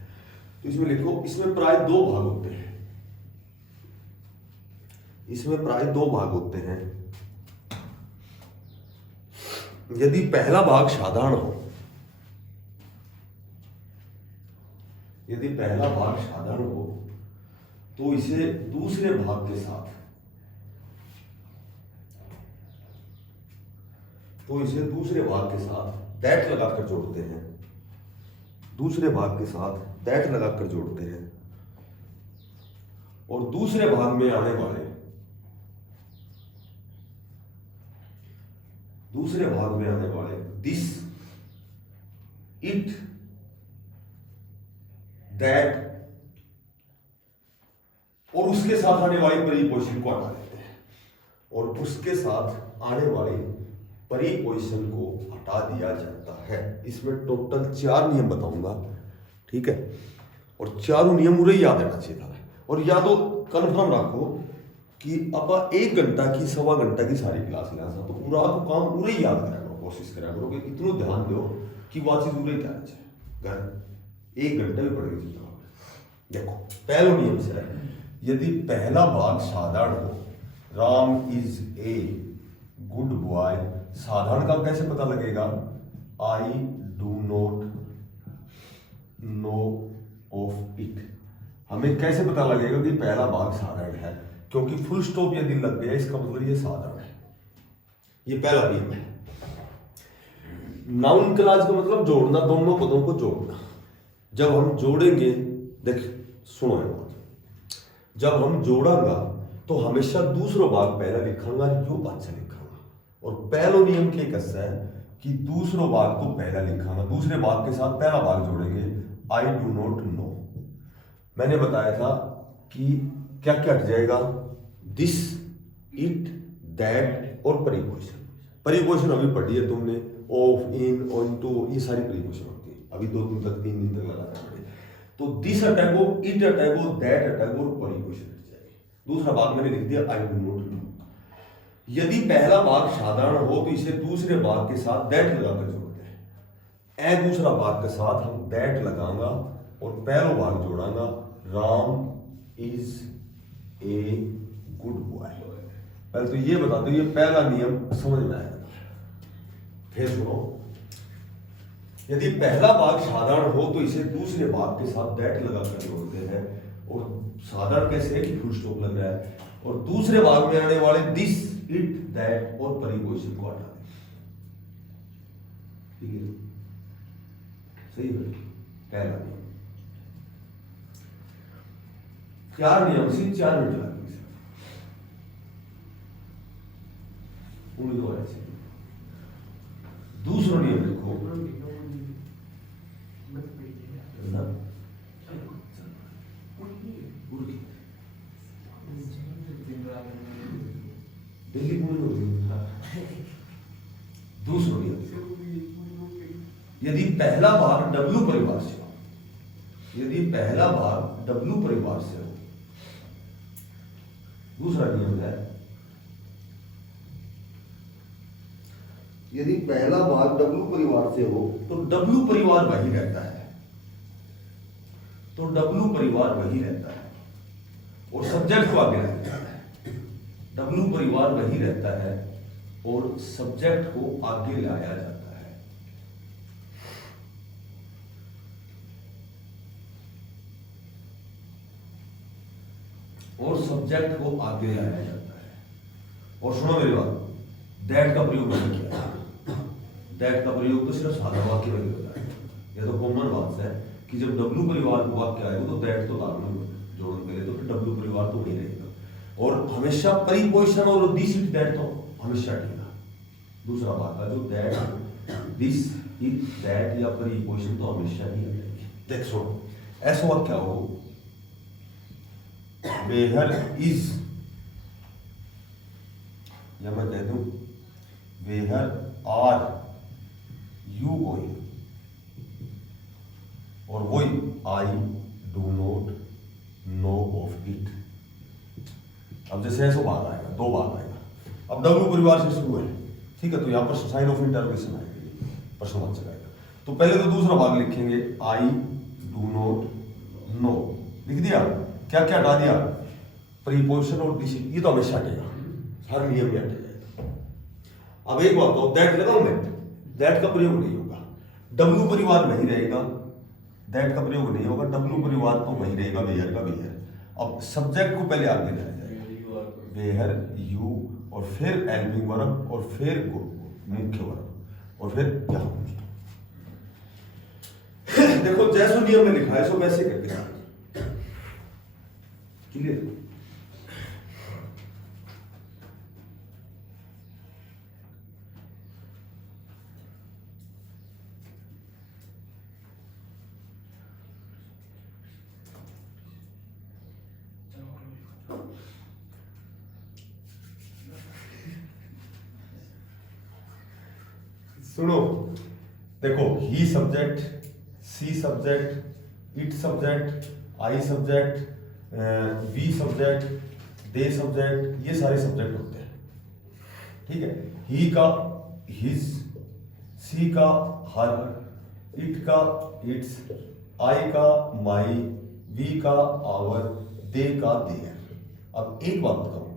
तो इसमें लिखो, इसमें प्राय 2 भाग होते हैं। इसमें प्राय 2 भाग होते हैं। यदि पहला भाग साधारण हो, यदि पहला भाग साधारण हो तो इसे दूसरे भाग के साथ, दैट लगाकर जोड़ते हैं। दूसरे भाग के साथ दैट लगाकर जोड़ते हैं, और दूसरे भाग में आने वाले दिस, इट, दैट और उसके साथ आने वाली प्रीपोजिशन को हटा देते हैं, और उसके साथ आने वाली प्रीपोजिशन को हटा दिया जाता है। इसमें टोटल 4 नियम बताऊंगा, ठीक है। और चारों नियम उरे याद रहना चाहिए था। और या तो कन्फर्म रखो कि अब 1 घंटा की, 1.25 घंटा की सारी क्लास लेना था, तो पूरा को काम उरे याद करा करो, कोशिश करा करो कि इतना ध्यान दो कि वो चीज उरे क्या है। घर 1 घंटे में पढ़ गई। देखो पहला नियम से है, यदि पहला भाग साधारण हो, Ram is a good boy, साधारण का कैसे पता लगेगा? I do not know of it. हमें कैसे पता लगेगा कि पहला भाग साधारण है? क्योंकि फुल स्टॉप यदि लग गया इसका मतलब ये साधारण है। ये पहला नियम है। नाउन क्लास का मतलब जोड़ना, दोनों पदों को जोड़ना। जब हम जोड़ेंगे, देख सुनो ये बात, जब हम जोड़ांगा तो हमेशा दूसरा भाग पहला लिखांगा, जो अच्छा लिखांगा। और पहलो नियम क्या कहता है कि दूसरा भाग को पहला लिखांगा, दूसरे भाग के साथ पहला भाग जोड़ेंगे। आई डू नॉट नो, मैंने बताया था कि क्या क्या हट जाएगा? दिस, इट, दैट और प्रीपोजिशन। प्रीपोजिशन अभी पढ़ी है तुमने, ऑफ, इन, ऑन, टू, ये सारी प्रीपोजिशन होती है। अभी 2 दिन तक, 3 दिन तक लगातार पढ़े। तो दिस हटाओ, इट हटाओ, दैट हटाओ और प्रीपोजिशन हट जाएगी। दूसरा भाग मैंने लिख दिया आई डू नॉट नो। यदि पहला भाग साधारण हो तो इसे दूसरे भाग के साथ दैट लगाकर जोड़ते हैं। ए दूसरा भाग के साथ हम दैट लगाऊंगा और पहला भाग जोड़ांगा, Ram is a good boy. पहले तो ये बता दो, ये पहला नियम समझ में आएगा। फिर सुनो, यदि पहला भाग साधारण हो तो इसे दूसरे भाग के साथ दैट लगाकर जोड़ते हैं। और साधारण कैसे है कि फुल स्टॉप लग रहा है, और दूसरे भाग में आने वाले दिस, इट, दैट और प्रीपोजिशन को हटा दें। ठीक है, सही है। पहला नियम 4 नियम से 4 मिनट लगेंगे। दूसरा नियम देखो, दिल्ली पूरी हो गई। दूसरा नियम, यदि पहला भाग डब्ल्यू परिवार से हो, यदि पहला भाग डब्ल्यू परिवार से हो, दूसरा नियम है, यदि पहला भाग डब्ल्यू परिवार से हो तो डब्ल्यू परिवार वही रहता है, तो डब्ल्यू परिवार वही रहता है और सब्जेक्ट को आगे रहता है। डब्ल्यू परिवार वही रहता है और सब्जेक्ट को आगे लाया जाता है। और सब्जेक्ट को आगे लाया जाता है। और सुनो मेरी बात, दैट का प्रयोग नहीं किया। दैट का प्रयोग तो सिर्फ साधा वाक्य में होता है। यह तो कॉमन बात है कि जब डब्ल्यू परिवार को वाक्य आएगा तो दैट तो लागू जोड़ने के लिए, तो फिर डब्ल्यू परिवार तो नहीं रहेगा। और हमेशा प्रीपोजिशन और दिस, इट, दैट तो हमेशा रहेगा। दूसरा भाग का जो दैट, दिस, इट, दैट या प्रीपोजिशन तो हमेशा ही रहेगी। देख सुनो, ऐसा वाक्य हो, वेयर इज, या मैं कह दूं वेयर आर यू गोइंग, और वही I do not know of it. अब जैसे ऐसा भाग आएगा, दो भाग आएगा। अब डब्ल्यू परिवार से शुरू है, ठीक है, तो यहां पर साइन ऑफ इंटरोगेशन आएगी, प्रश्नवाचक आएगा। तो पहले तो दूसरा भाग लिखेंगे आई डू नॉट नो, लिख दिया, क्या क्या हटा दिया, प्रीपोजिशन और डिसी, ये तो हमेशा हटेगा, हर नियम में हटेगा। अब एक बात तो दैट लगाऊं मैं, दैट का प्रयोग नहीं होगा, डब्ल्यू परिवार वही रहेगा, दैट का प्रयोग नहीं होगा, डब्ल्यू परिवार तो वही रहेगा, वेयर का वेयर। अब सब्जेक्ट को पहले आगे लाया जाएगा, वेयर यू, और फिर हेल्पिंग वर्ब, और फिर मुख्य वर्ब, और फिर यहां। देखो जैसो नियम में लिखा है सो वैसे करके, क्लियर। सुनो, देखो he subject, she subject, it subject, I subject, we subject, they subject, ये सारे सब्जेक्ट होते हैं, ठीक है। ही का हिज, सी का हर, इट का इट्स, आई का माई, वी का आवर, दे का देयर। अब एक बात बताओ,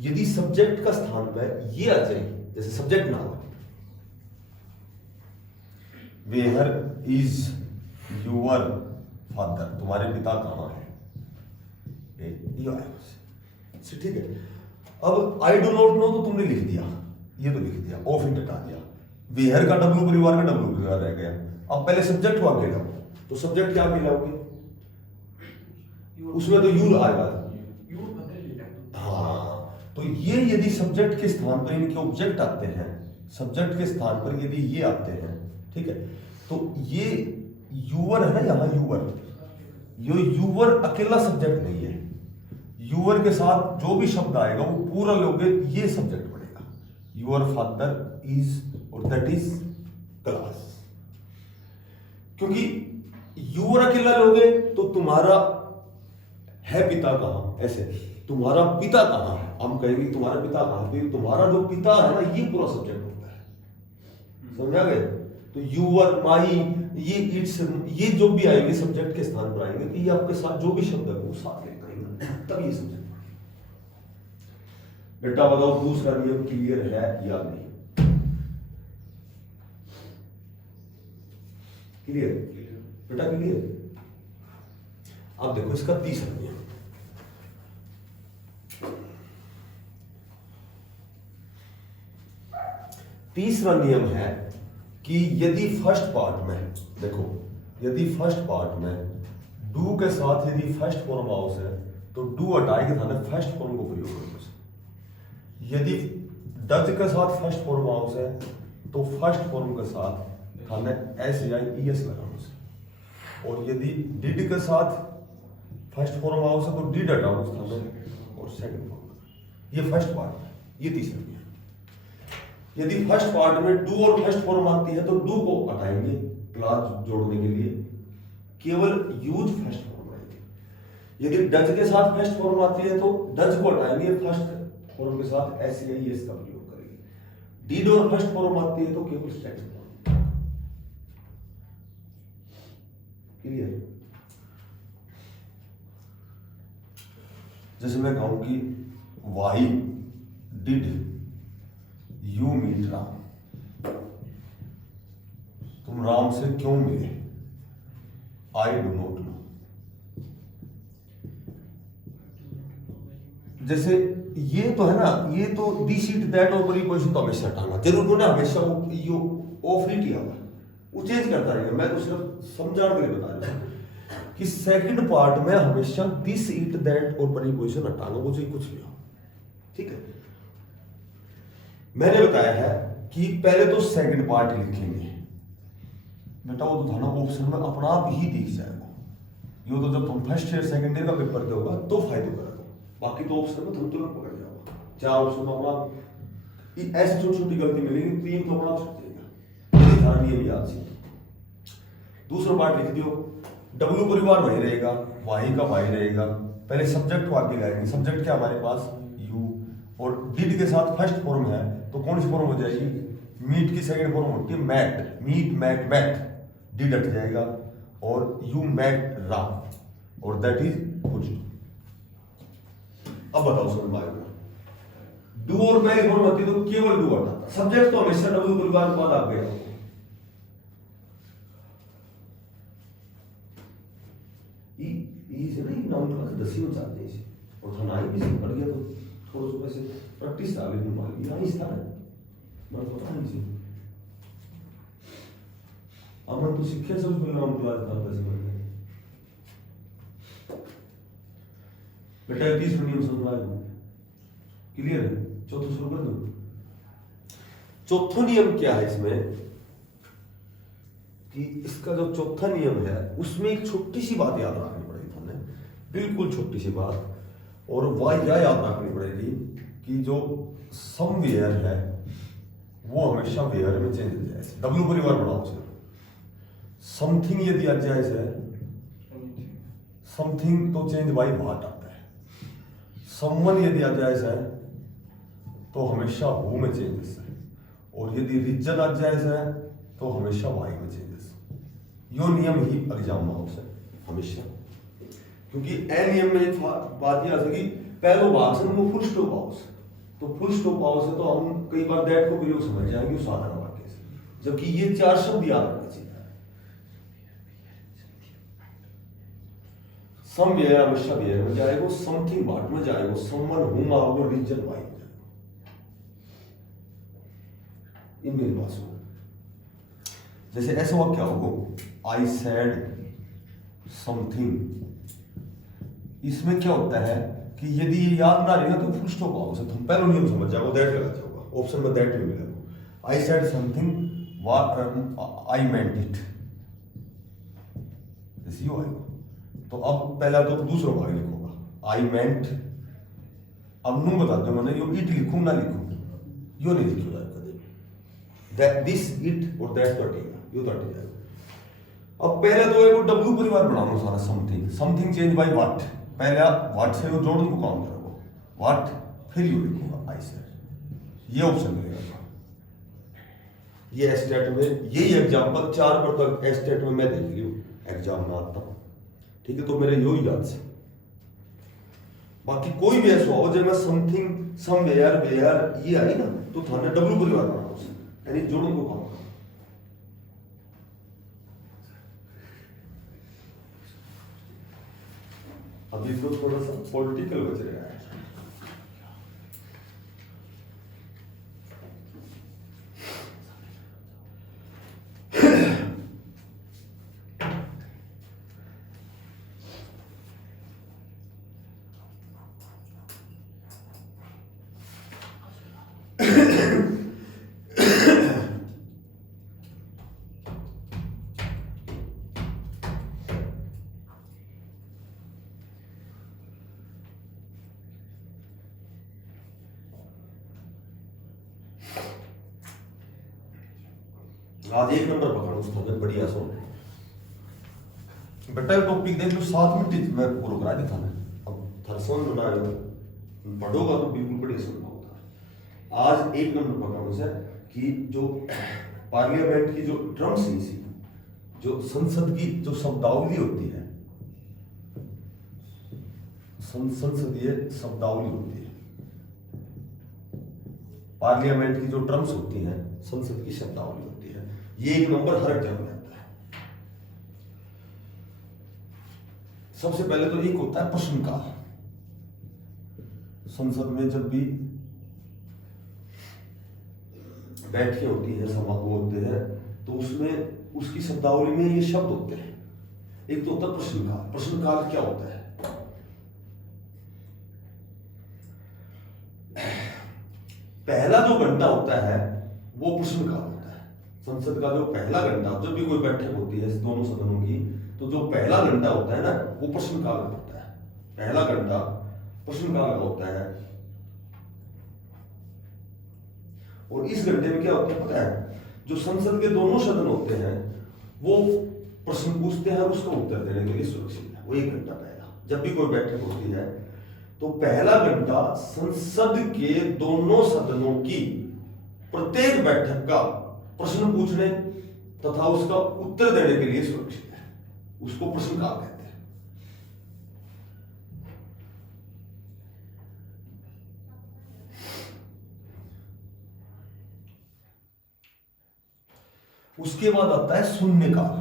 यदि सब्जेक्ट का स्थान पर ये आ जाए, जैसे सब्जेक्ट ना हो, वेयर इज यूअर फादर, तुम्हारे पिता कहाँ है, ठीक है। अब आई डू नॉट नो तो तुमने लिख दिया, ये तो लिख दिया, ऑफ इट हटा दिया, वेयर का डब्ल्यू परिवार का डब्ल्यू परिवार रह गया। अब पहले सब्जेक्ट को आगे लाओ, तो सब्जेक्ट क्या आगे लाओगे, उसमें तो यू आएगा, हाँ। तो ये यदि सब्जेक्ट के स्थान पर इनके ऑब्जेक्ट आते हैं, सब्जेक्ट के स्थान पर यदि ये आते हैं, ठीक है, तो ये यूवर है ना, यहां यूवर, ये यूवर अकेला सब्जेक्ट नहीं है, यूवर के साथ जो भी शब्द आएगा वो पूरा लोगे, ये सब्जेक्ट बनेगा। यूअर फादर इज, और दैट इज क्लास, क्योंकि यूवर अकेला लोगे तो तुम्हारा है पिता कहां, ऐसे तुम्हारा पिता कहां है, हम कहेंगे तुम्हारा पिता कहां है, तुम्हारा जो पिता है ना, ये पूरा सब्जेक्ट होता है, समझा गए। तो यूअर, माई, ये इट्स, ये जो भी आएंगे सब्जेक्ट के स्थान पर आएंगे, तो ये आपके साथ जो भी शब्द है वो साथ लेकर आएंगे, तब ये सब्जेक्ट। बेटा बताओ दूसरा नियम क्लियर है या नहीं, क्लियर बेटा, क्लियर। अब देखो इसका तीसरा नियम, तीसरा नियम है कि यदि फर्स्ट पार्ट में, देखो यदि फर्स्ट पार्ट में डू के साथ यदि फर्स्ट फॉर्म हाउस है तो डू हटाए के थाने फर्स्ट फॉर्म को प्रयोग करो। यदि डज के साथ फर्स्ट फॉर्म हाउस है तो फर्स्ट फॉर्म के साथ थाने एस या ई एस लगाओ, और यदि डिड के साथ फर्स्ट फॉर्म हाउस है तो डिड हटाओ थाने और सेकंड फॉर्म। ये फर्स्ट पार्ट है, ये तीसरा नियम। यदि फर्स्ट पार्ट में डू और फर्स्ट फॉर्म आती है तो डू को हटाएंगे क्लास जोड़ने के लिए, केवल यूज फर्स्ट फॉर्म आएगी। यदि डज के साथ फर्स्ट फॉर्म आती है तो डज को हटाएंगे, फर्स्ट फॉर्म के साथ एस या ई एस का प्रयोग करेंगे। डिड और फर्स्ट फॉर्म आती है तो केवल सेकंड फॉर्म। क्लियर। जैसे मैं कहूं कि why did you meet Ram, तुम राम से क्यों मिले, आई डू नॉट नो। जैसे ये तो है ना, ये तो दिस इट दैट और प्रीपोजिशन तो हमेशा हटाना जरूर ना, हमेशा वो ऑफ इट ही आवा, वो चेंज करता रहेगा। मैं तो सिर्फ समझाने के लिए बता रहा हूं कि सेकंड पार्ट में हमेशा दिस इट दैट और प्रीपोजिशन हटाना, वो चाहे कुछ भी हो, ठीक है। मैंने बताया है कि पहले तो सेकंड पार्ट लिखेंगे बेटा, वो तो थाना ऑप्शन में अपना आप ही दिख जाएगा, यो तो जब तुम फर्स्ट ईयर सेकंड ईयर का पेपर दोगा तो फायदे करेगा, बाकी तो ऑप्शन में तुम तुरंत पकड़ जाओगे। चार ऑप्शन में अपना ऐसी छोटी छोटी गलती मिलेगी, तीन तो अपना छूट जाएगा, यही धारा नियम याद से। दूसरा पार्ट लिख दियो, डब्ल्यू परिवार वही रहेगा, वाई का वाई रहेगा, पहले सब्जेक्ट को आगे लाएंगे। सब्जेक्ट क्या हमारे पास यू, और डिड के साथ फर्स्ट फॉर्म है तो कौन सी फॉर्म हो जाएगी, मीट की सेकंड फॉर्म होती है met, meet met met, did हट जाएगा और यू मैट रा, और दैट इज कुछ। अब बताओ समझ में आएगा, डू और पहली फॉर्म होती है तो केवल डू हटाता, सब्जेक्ट तो हमेशा डब्ल्यू परिवार के बाद आ गया। से नहीं नाउन क्लास 10 में चाहते हैं और था नाई भी से पढ़ गया तो थोड़ा सा वैसे प्रैक्टिस था, लेकिन मालूम यहाँ इस तरह मैं पता नहीं सी अमन तो सीखे सब में नाउन क्लास था 10 में। बेटा 30 नियम समझ आया, क्लियर है? चौथा शुरू कर दो। चौथा नियम क्या है इसमें कि इसका जो चौथा नियम है उसमें एक छोटी सी बात याद रखनी पड़ेगी तुमने, बिल्कुल छोटी सी बात, और वह यह याद रखनी पड़ेगी कि जो समवेयर है वो हमेशा वेयर में चेंज हो जाए। डब्ल्यू परिवार बढ़ाओ से समथिंग यदि आ जाए है, समथिंग तो चेंज बाई वाट आता है, समवन यदि आ जाए है तो हमेशा वो में चेंजेस है, और यदि रीजन आ जाए है तो हमेशा वाई में चेंजेस। यो नियम ही एग्जाम में होता है हमेशा, क्योंकि ए नियम में एक बात यह है कि पहलो भाग से वो फुल स्टॉप हाउस, तो फुल स्टॉप हाउस है तो हम कई बार दैट को प्रयोग समझ जाएंगे उस साधारण वाक्य से, जबकि ये चार शब्द याद रखना चाहिए। सम वेयर हमेशा वेयर में जाएगा, समथिंग वाट में जाएगा, समवन हुम आओगे, रीजन वाई में जाएगा। ये मेरी बात सुनो, जैसे ऐसा वाक्य होगा आई सेड समथिंग, इसमें क्या होता है कि यदि ये याद ना रहेगा तो फुल स्टॉप आओ से तुम पहले नियम समझ जाओगे, दैट लगा जाओगा, ऑप्शन में दैट भी मिलेगा। I said something what I meant it, जैसे यो आएगा। तो अब पहला तो दूसरा भाग लिखूंगा आई मेंट, अब नू बता दो मैंने यो इट लिखूं ना लिखूं, यो नहीं लिखूंगा कभी, दैट दिस इट और दैट तो हटेगा, यो तो हट जाएगा। अब पहले तो है वो डब्ल्यू परिवार बनाऊंगा सारा, something, something change by what, पहले व्हाट से वो जोड़ने को काम करोगे, व्हाट फिर यू लिखूंगा आई सेड, ये ऑप्शन मिलेगा। ये एस्टेट में यही एग्जांपल 4 पर तक एस्टेट में मैं देख लियो एग्जाम में आता हूं, ठीक है? तो मेरे यो याद से, बाकी कोई भी ऐसा हो जब मैं समथिंग समवेयर वेयर ये आई ना तो थाने डब्ल्यू परिवार बनाओ से, यानी जोड़ने को काम। अभी तो थोड़ा सा पॉलिटिकल बच रहा है। आज 1 नंबर पकड़ उस था बढ़िया सो बेटा टॉपिक देख लो 7 मिनट में पूरा करा दी था ना, अब थरसन बना रहे हो पढ़ोगा तो बिल्कुल बढ़िया सुनना होता। आज 1 नंबर पकड़ उसे कि जो पार्लियामेंट की जो ड्रम्स सी, जो संसद की जो शब्दावली होती है, संसदीय शब्दावली होती है, पार्लियामेंट की जो ड्रम्स होती हैं संसद की शब्दावली होती है, ये 1 नंबर हर एग्जाम में आता है। सबसे पहले तो एक होता है प्रश्नकाल, संसद में जब भी बैठकें होती है, सभा होते हैं, तो उसमें उसकी शब्दावली में ये शब्द होते हैं। एक तो होता है प्रश्नकाल। प्रश्नकाल क्या होता है? पहला जो घंटा होता है वो प्रश्नकाल होता है। संसद का जो पहला घंटा, जब भी कोई बैठक होती है दोनों सदनों की, तो जो पहला घंटा होता है ना वो प्रश्नकाल का होता है, पहला घंटा प्रश्नकाल का होता है। और इस घंटे में क्या होता है पता है, जो संसद के दोनों सदन होते हैं वो प्रश्न पूछते हैं और उसका उत्तर देने के लिए सुरक्षित है। वो 1 घंटा पहला जब भी कोई बैठक होती है तो पहला घंटा संसद के दोनों सदनों की प्रत्येक बैठक का प्रश्न पूछने तथा उसका उत्तर देने के लिए सुरक्षित है, उसको प्रश्नकाल कहते हैं। उसके बाद आता है शून्यकाल।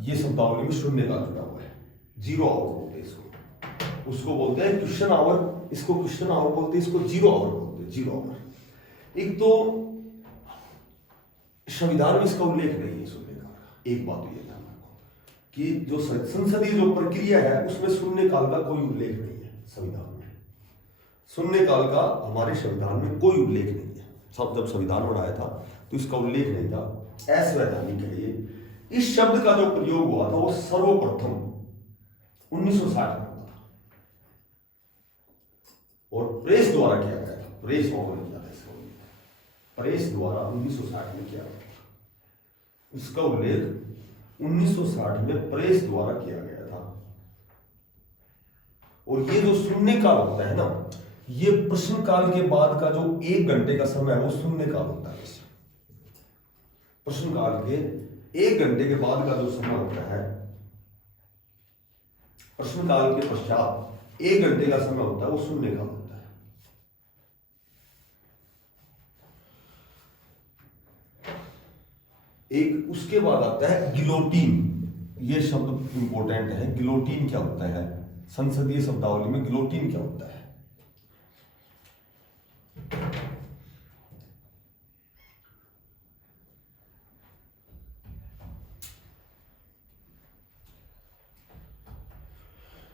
ये शब्दावली में शून्यकाल जुड़ा हुआ है, 0 आवर बोलते हैं इसको, उसको बोलते हैं क्वेश्चन आवर, इसको क्वेश्चन आवर बोलते हैं, इसको 0 आवर बोलते हैं, 0 आवर। एक तो संविधान में इसका उल्लेख नहीं है शून्यकाल का, एक बात तो ये ध्यान रखो कि जो संसदीय जो प्रक्रिया है उसमें शून्यकाल का कोई उल्लेख नहीं है संविधान में। शून्यकाल का हमारे संविधान में कोई उल्लेख नहीं है। सब जब संविधान बनाया था तो इसका उल्लेख नहीं था, असंवैधानिक है ये। इस शब्द का जो प्रयोग हुआ था वो सर्वप्रथम 1960 में हुआ था और प्रेस द्वारा किया गया था, प्रेस ओपन किया था इसका उल्लेख, प्रेस द्वारा 1960 में किया गया था। इसका उल्लेख 1960 में प्रेस द्वारा किया गया था। और ये जो शून्यकाल होता है ना, ये प्रश्नकाल के बाद का जो 1 घंटे का समय है वो शून्यकाल होता है। प्रश्नकाल के 1 घंटे के बाद का जो समय होता है, प्रश्नकाल के पश्चात 1 घंटे का समय होता है वो शून्यकाल होता है। एक उसके बाद आता है गिलोटीन। ये शब्द इंपॉर्टेंट है। गिलोटीन क्या होता है, संसदीय शब्दावली में गिलोटीन क्या होता है?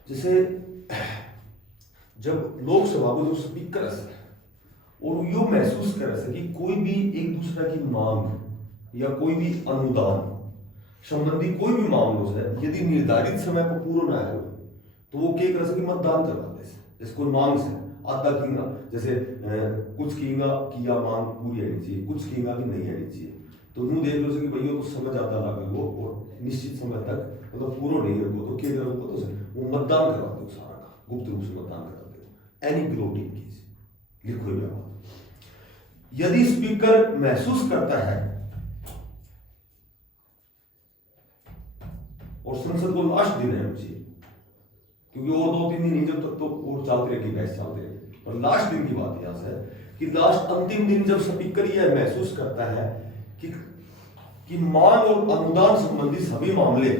जैसे जब लोकसभा में जो स्पीकर है और यो महसूस कर सके कि कोई भी एक दूसरे की मांग या कोई भी अनुदान संबंधी कोई भी मामलों से यदि निर्धारित समय पर पूरा ना हो तो वो क्या कर सके, मतदान करवाते हैं। जैसे कोई मांग से आधा कींगा, जैसे कुछ कींगा कि या मांग पूरी आनी चाहिए, कुछ कींगा कि नहीं आनी चाहिए, तो यूं देख लो कि भैया तो समय ज्यादा लगे वो और निश्चित समय तक मतलब पूरा नहीं है वो, तो क्या करो तो वो मतदान करवाते हो, सारा का गुप्त रूप से मतदान कराते हो। एनी गिलोटिन केस लिखो ये बात। यदि स्पीकर महसूस करता है और संसद को लास्ट दिन है मुझे, क्योंकि और 2-3 दिन नहीं, जब तक तो और चलती रहेगी, बहस चलती रहेगी, और लास्ट दिन की बात यहां से कि लास्ट अंतिम दिन जब स्पीकर यह महसूस करता है कि मांग और अनुदान संबंधी सभी मामले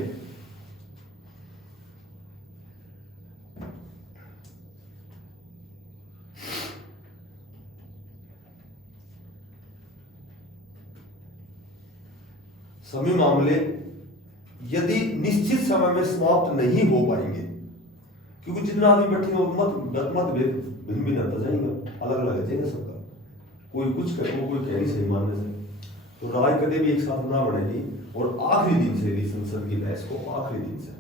यदि निश्चित समय में समाप्त नहीं हो पाएंगे, क्योंकि जितना आदमी बैठे हो मतभेद भिन्न भिन्न आता जाएगा, अलग अलग जाएगा सबका, कोई कुछ करेगा कोई कह नहीं सही मानने से, तो राय कदे भी एक साथ ना बढ़ेगी। और आखिरी दिन से भी संसद की बहस को आखिरी दिन से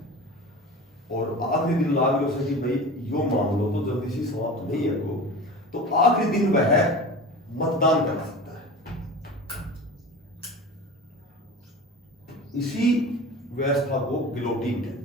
और आखिरी दिन लाग लो सकी भाई यो मामलो तो जल्दी से समाप्त नहीं है को, तो आखिरी दिन वह मतदान कर सकता है। इसी व्यवस्था को गिलोटीन कहते हैं।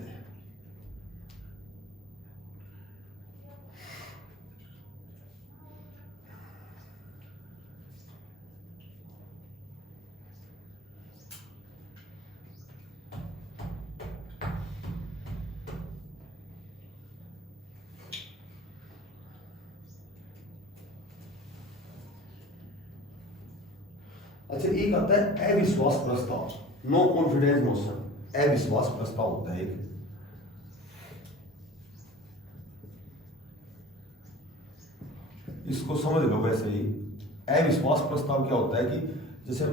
अच्छा, एक आता है अविश्वास प्रस्ताव, नो कॉन्फिडेंस मोशन। अविश्वास प्रस्ताव होता है एक, इसको समझ लो वैसे ही। अविश्वास प्रस्ताव क्या होता है कि जैसे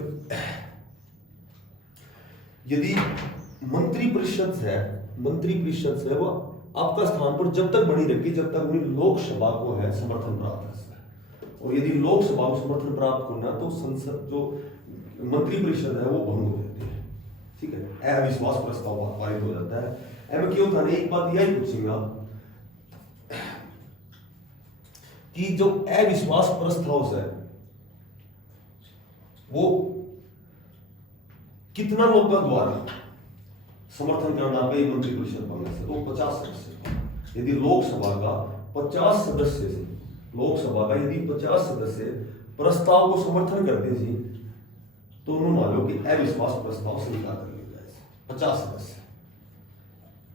यदि मंत्री परिषद है वो आपका स्थान पर जब तक बनी रहेगी जब तक उन्हें लोकसभा को है समर्थन प्राप्त है, और यदि लोकसभा को समर्थन प्राप्त करना तो संसद जो मंत्री परिषद है वो भंग हो जाती है। ठीक है, अविश्वास प्रस्ताव पारित हो जाता है। एम क्यों था एक बात यही पूछूंगा कि जो अविश्वास प्रस्ताव है वो कितना लोगों द्वारा समर्थन करना गई मंत्रिपरिषद बनने से, वो 50 सदस्य। यदि लोकसभा का 50 सदस्य से, लोकसभा का यदि 50 सदस्य प्रस्ताव को समर्थन करते जी, तो उन्होंने मान लो कि अविश्वास प्रस्ताव स्वीकार कर लिया जाए। 50 सदस्य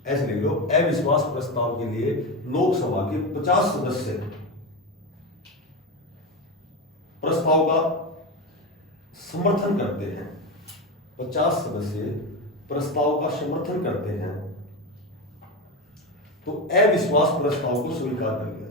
ऐसे लिख लो, अविश्वास प्रस्ताव के लिए लोकसभा के 50 सदस्य प्रस्ताव का समर्थन करते हैं, 50 सदस्य प्रस्ताव का समर्थन करते हैं, तो अविश्वास प्रस्ताव को स्वीकार कर लिया